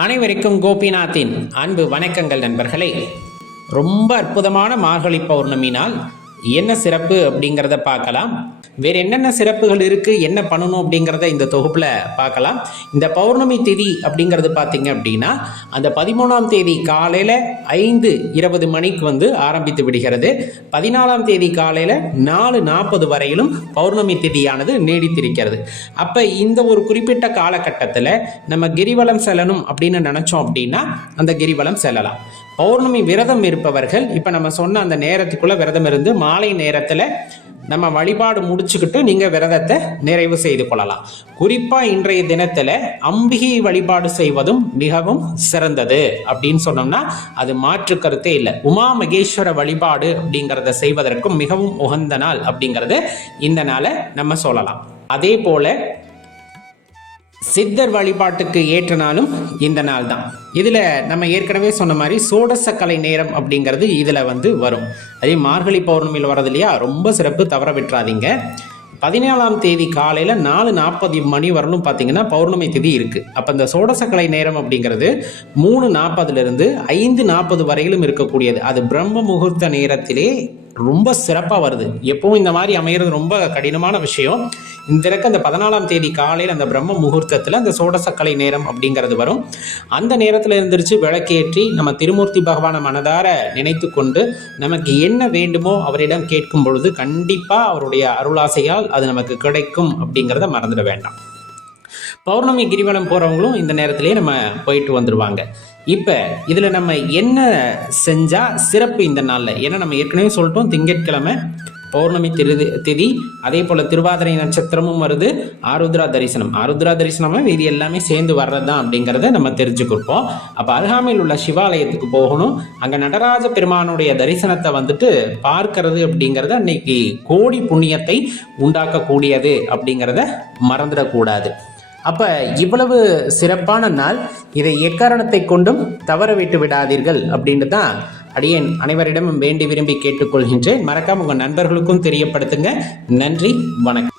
அனைவருக்கும் கோபிநாத்தின் அன்பு வணக்கங்கள் நண்பர்களே. ரொம்ப அற்புதமான மார்கழி பௌர்ணமி நாள். என்ன சிறப்பு அப்படிங்கிறத பார்க்கலாம். வேறு என்னென்ன சிறப்புகள் இருக்குது, என்ன பண்ணணும் அப்படிங்கிறத இந்த தொகுப்பில் பார்க்கலாம். இந்த பௌர்ணமி தேதி அப்படிங்கிறது பார்த்திங்க அப்படின்னா அந்த 13ஆம் தேதி காலையில் 5:20 மணிக்கு ஆரம்பித்து விடுகிறது. 14ஆம் தேதி காலையில் 4:40 வரையிலும் பௌர்ணமி தேதியானது நீடித்திருக்கிறது. அப்போ இந்த ஒரு குறிப்பிட்ட காலகட்டத்தில் நம்ம கிரிவலம் செல்லணும் அப்படின்னு நினச்சோம் அப்படின்னா அந்த கிரிவலம் செல்லலாம். பௌர்ணமி விரதம் இருப்பவர்கள் இப்போ நம்ம சொன்ன அந்த நேரத்துக்குள்ளே விரதம் இருந்து மாலை நேரத்தில் நம்ம வழிபாடு முடிச்சுக்கிட்டு நீங்கள் விரதத்தை நிறைவு செய்து கொள்ளலாம். குறிப்பாக இன்றைய தினத்தில் அம்பிகை வழிபாடு செய்வதும் மிகவும் சிறந்தது அப்படின்னு சொன்னோம்னா அது மாற்று கருத்தே இல்லை. உமா மகேஸ்வர வழிபாடு அப்படிங்கிறத செய்வதற்கும் மிகவும் உகந்த நாள் அப்படிங்கிறது இந்த நாளை நம்ம சொல்லலாம். அதே போல சித்தர் வழிபாட்டுக்கு ஏற்ற நாளும் இந்த நாள் தான். இதில் நம்ம ஏற்கனவே சொன்ன மாதிரி சோடசக்கலை நேரம் அப்படிங்கிறது இதில் வரும். அதே மார்கழி பௌர்ணமியில் வரது இல்லையா, ரொம்ப சிறப்பு, தவற விட்டுறாதீங்க. 14ஆம் தேதி காலையில் 4:40 மணி வரலும் பார்த்தீங்கன்னா பௌர்ணமி திதி இருக்குது. அப்போ இந்த சோடசக்கலை நேரம் அப்படிங்கிறது 3:40 5:40 வரையிலும் இருக்கக்கூடியது. அது பிரம்ம முகூர்த்த நேரத்திலே ரொம்ப சிறப்பாக வருது. எப்பவும் இந்த மாதிரி அமைகிறது ரொம்ப கடினமான விஷயம். இந்த அந்த 14ஆம் தேதி காலையில் அந்த பிரம்ம முகூர்த்தத்தில் அந்த சோடசக்கலை நேரம் அப்படிங்கிறது வரும். அந்த நேரத்தில் இருந்துருச்சு விளக்கேற்றி நம்ம திருமூர்த்தி பகவானை மனதார நினைத்து கொண்டு நமக்கு என்ன வேண்டுமோ அவரிடம் கேட்கும் பொழுது கண்டிப்பாக அவருடைய அருளாசையால் அது நமக்கு கிடைக்கும் அப்படிங்கிறத மறந்துட வேண்டாம். பௌர்ணமி கிரிவலம் போகிறவங்களும் இந்த நேரத்திலே நம்ம போயிட்டு வந்துடுவாங்க. இப்போ இதில் நம்ம என்ன செஞ்சால் சிறப்பு இந்த நாளில்? ஏன்னா நம்ம ஏற்கனவே சொல்லிட்டோம், திங்கட்கிழமை பௌர்ணமி திதி, அதே போல் திருவாதிரை நட்சத்திரமும் வருது, ஆருத்ரா தரிசனம் இது எல்லாமே சேர்ந்து வர்றது தான் அப்படிங்கிறத நம்ம தெரிஞ்சுக்கிருப்போம். அப்போ அருகாமையில் உள்ள சிவாலயத்துக்கு போகணும். அங்கே நடராஜ பெருமானுடைய தரிசனத்தை பார்க்கறது அப்படிங்கிறது அன்னைக்கு கோடி புண்ணியத்தை உண்டாக்கக்கூடியது அப்படிங்கிறத மறந்துடக்கூடாது. அப்போ இவ்வளவு சிறப்பான நாள், இதை எக்காரணத்தை கொண்டும் தவற விட்டு விடாதீர்கள் அப்படின்னு தான் அடியேன் அனைவரிடமும் வேண்டி விரும்பி கேட்டுக்கொள்கின்றேன். மறக்காம உங்கள் நண்பர்களுக்கும் தெரியப்படுத்துங்க. நன்றி, வணக்கம்.